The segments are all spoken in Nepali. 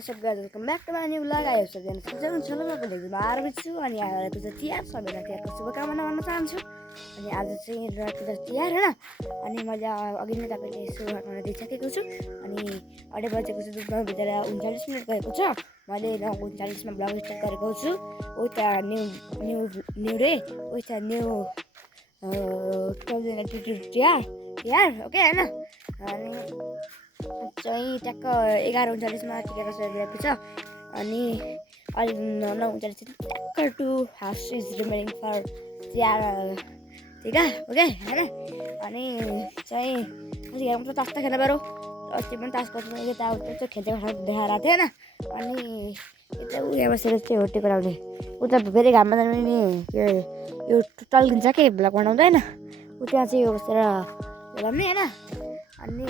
What's up guys, welcome back to my new vlog. I hope you guys are enjoying the video. आएर छु अनि आएर चाहिँ तिहार सबैलाई तिहारको शुभकामना भन्न चाहन्छु। अनि आज चाहिँ रथको तिहार हैन। अनि मैले अघि नै तपाईलाई शुभकामना दिइसकेको छु। अनि अहिले बजेको चाहिँ 39 मिनेट भएको छ। मैले 39 मा ब्लग स्टार्ट गरेको छु। उता न्यू डे, उता न्यू 2022 तिहार ओके हैन। अनि चाहिँ ट्याक्क 11:39 मा टिका सकिरहेको छ। अनि अहिले 9:39 ट्याक्क 2 hours is remaining for Tihar Tika okay हैन। अनि चाहिँ अस्ति हम त तास त खेल्न पारो। अस्ति पनि तास गर्नु यता खेल्दै देखाएर थियो हैन। अनि यता उयो बसेर चाहिँ होटी गराउने उता फेरि घाममा जानु नि यो टल्किन्छ के ब्लग बनाउँदैन। उता चाहिँ यो बसेर हेर्ने हैन। अनि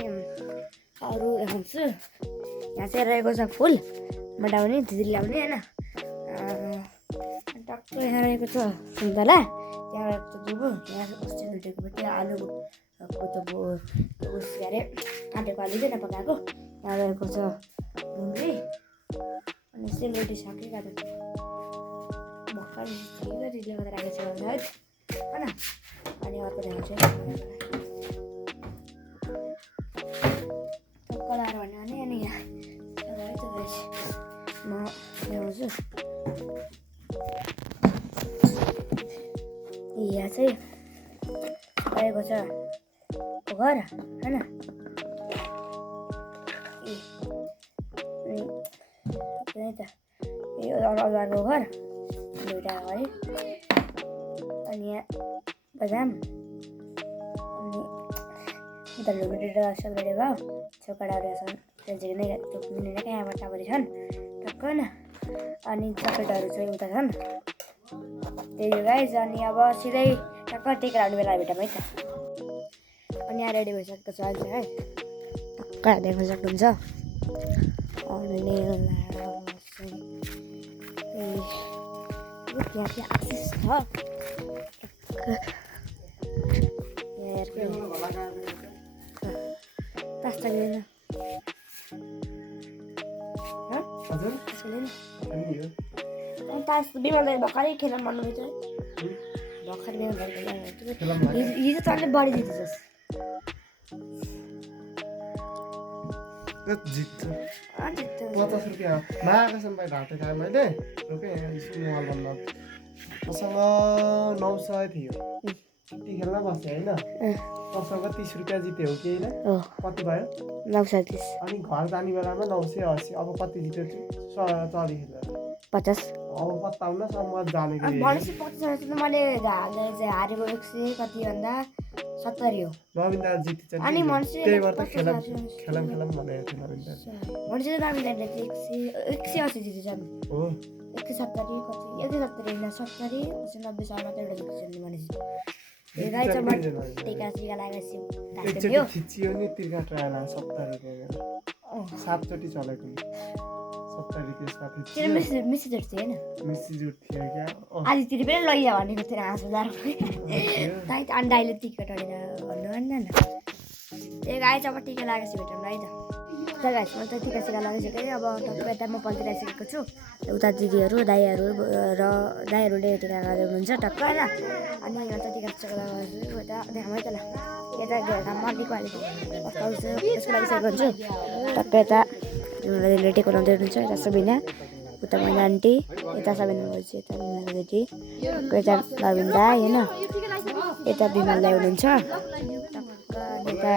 अरू देखाउँछु। यहाँ चाहिँ रहेको छ फुल मटाउने दिदीले ल्याउने हैन। टक्क यहाँ रहेको छ सुन्तला, त्यहाँ रहेको छ दुबो, यहाँ अस्ति दुटेको त्यो आलु उस गरे काटेको आलु चाहिँ नपकाएको, यहाँ रहेको छ ढुङ्ग्री अनि सेलरोटी साकै काटेको भर्खर दिदीले गर्दा राखेको छ हैन। अनि अर्को देखाउँछु कलर भन्ने अनि यहाँ म ल्याउँछु। यहाँ चाहिँ रहेको छ घर हैन। अनि त यो अगाडिको घर दुईटा है। अनि यहाँ बदाम अनि उता लुमेटेर सबै भयो चोकडाहरू छन् त्यसले नै टोक्ने नै कहाँबाट टाबरी छन् टक्क न। अनि चकलेटहरू चाहिँ उता छन् त्यही हो गाइज। अनि अब सिधै टक्क टेकेर आउने बेला भेटौँ है त। अनि यहाँ रेडी भइसकेको छ अहिले है टक्क देख्न सक्नुहुन्छ। अनि यहाँ चाहिँ आशिष छ पास्ता लिएन तास बिमार भर्खरै खेल्न मन हुन्छ भर्खर हिजो तैँले बढी जित्छस् जित्छु 50 रुपियाँ मागेसम्म भाइ ढाटे खाएँ मैले ओके मोबाइल भन्दा मसँग 900 थियो ती खेल्न बसेँ होइन। मसँग 30 रुपियाँ जित्यो हो कि होइन कति भयो 930 अनि घर जाने बेलामा 980 अब कति जित्यो चली खेलेर 50 अब बताउनसम्म जानेको भनेपछि 50 मैले हारेको 100 कति भन्दा 70 हो नवीन दादा जित्छ अनि मनुष्य त्यही भएर त खेलम भनेको थियो नवीन दादा मनुष्य नवीन दादाले 180 जितेछन् हो 170 कति 170 होइन 70 90 सालमा त एउटा जितेछन् भनेपछि गाई चाहिँ टिका सिका लगाएपछि एकचोटि खिचियो नि तिर्का ट्रायला 70 रुपियाँ 7 चोटि चलेको 70 रुपियाँ तेरो मिसी जुट थियो हैन मिसी जुट थियो क्या आज तिरी पनि लैया भनेको थियो 5000 ताई त अन्डाइले टिकट अडिन भन्नु भन्न न ए गाई चाहिँ अब टिका लागेपछि भेटौँ है त गाइस म त टिका सिका लगाइसकेँ। अब टक्क यता म पल्टिरहेको छु उता दिदीहरू दाइहरू र दाइहरूले टिका लगाएर हुनुहुन्छ टक्क होइन। अनि यता टिका सिका लगाएको यता देखाउँ है त ल यता घाममा अलिक अलिक पस्ताउँछु त्यसको लागि सेभ गर्छु टक्क यता तिमीहरूले टिका लगाउँदै हुनुहुन्छ यता सबिना उता मैना आन्टी यता सबिना भएपछि यता बिमला दिदी यता नवीन दाइ होइन यता बिमल दाइ हुनुहुन्छ टक्क यता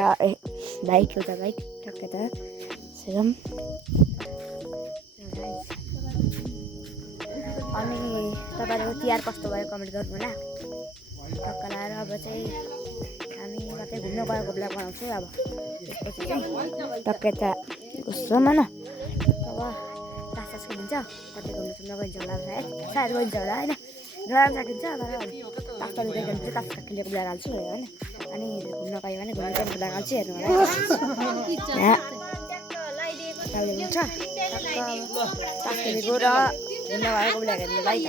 बाइक एउटा बाइक टक्क यता सेम। अनि तपाईँहरूको तिहार कस्तो भयो कमेन्ट गर्नु होला टक्क लाएर। अब चाहिँ हामी कतै घुम्न गएको ब्लग बनाउँछु अब त्यसपछि चाहिँ टक्क यता घुस्छौँ होइन। अब तास तास खेलिन्छ कतै घुम्न गइन्छ होला सायद गइन्छ होला होइन जान सकिन्छ तर तास त खेल्नु तास खेलेको ब्लग हाल्छु होइन। अनि घुम्न गयो भने घुम्नु जाने ब्लग हाल्छु हेर्नु होला हुन्छ तास खेलेको र घुम्न गएको ब्लग हेर्नुलाई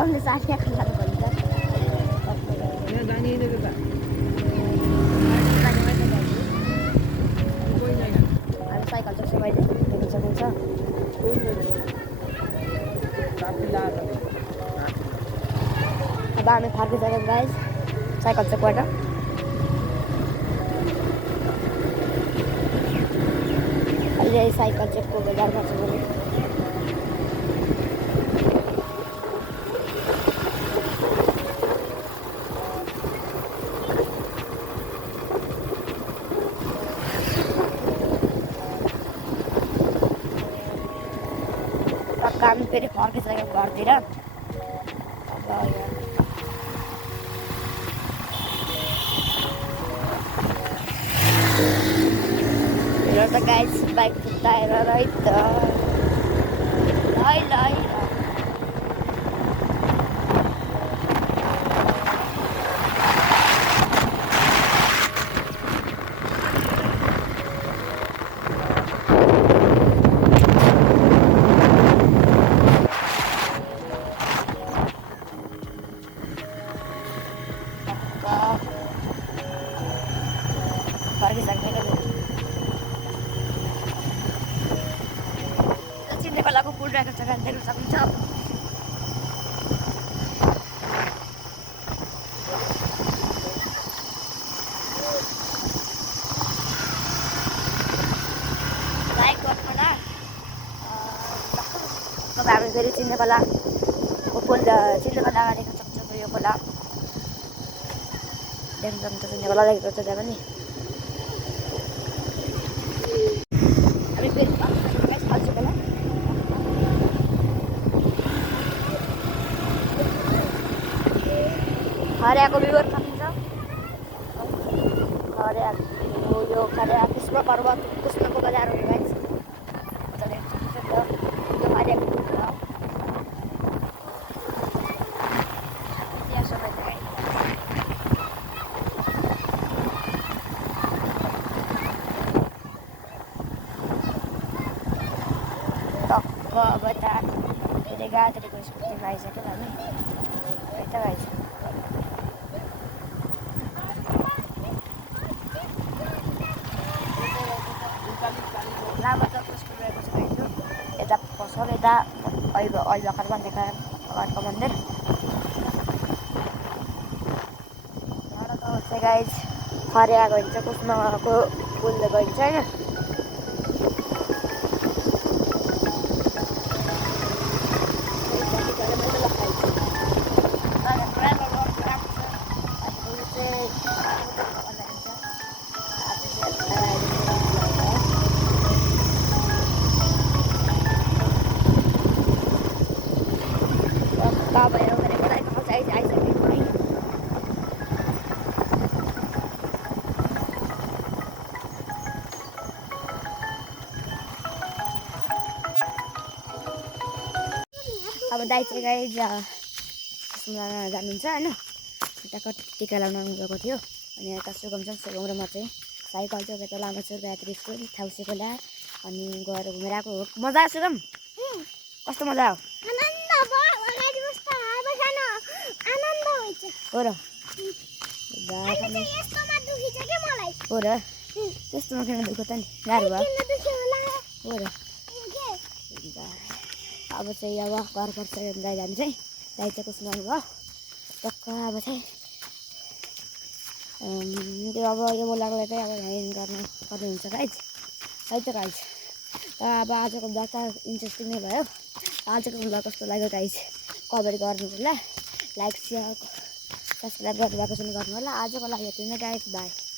लगाउने साथी खानु भन्छ साइकल चाहिँ मैले देख्न सकिन्छ अब हामी फर्किसक्यौँ गाइस साइकल चोकबाट अहिले साइकल चोकको बजारमा छु भने हामी फेरि फर्किसक्यौँ घरतिर अब हेर त गाइस बाइक फुटाएर है त ल खोलाको पुल रहेको छ देख्न सक्नुहुन्छ अब हामी फेरि चिन्ने खोलाको पुल चिन्ने खोला देख्न सक्छौँ यो खोला देख्न सक्नुहुन्छ चिन्ने खोला देखेको छ त्यहाँ पनि हामी फेरि खाल्छु खोला खरियाको बिवर खान्छ खरिया यो खरिया पुष्प पर्वत पुष्पको बजार हो गाइस अब त धेरै गाडीको स्कुटीमा आइसक्यो हामी है त गाइस लामा चक्र स्कुल रहेको छ गाइस यता पसल यता अहिले भर्खर बनेको भगवान्को मन्दिर चाहिँ गाइस खरिया गइन्छ कुष्माको पुलले गइन्छ होइन अब दाइ चाहिँ गाइस जानुहुन्छ होइन यता टिका लगाउनु गएको थियो अनि यता सुगमसँग सुगम र म चाहिँ साइकल चाहिँ यता लामा छु गायत्री स्कुल थाउसी खोला अनि गएर घुमेर आएको हो मजा आयो सुगम कस्तो मजा आयो हो र हो र त्यस्तोमा किन दुःख त नि गाह्रो भयो हो र अब चाहिँ अब घर फर्किसक्यो गाई हामी चाहिँ गाई चाहिँ कुछ गर्नुभयो टक्क अब चाहिँ त्यो अब यो बोलाको चाहिँ अब हेरिङ गर्नुपर्ने हुन्छ गाइज है त गाइज अब आजको ब्लग त इन्ट्रेस्टिङ नै भयो आजको ब्लग कस्तो लाग्यो गाइज कमेन्ट गर्नु होला लाइक सेयर सब्सक्राइब गर्नुभएको छ भने गर्नु होला आजको लागि यति नै गाइज बाई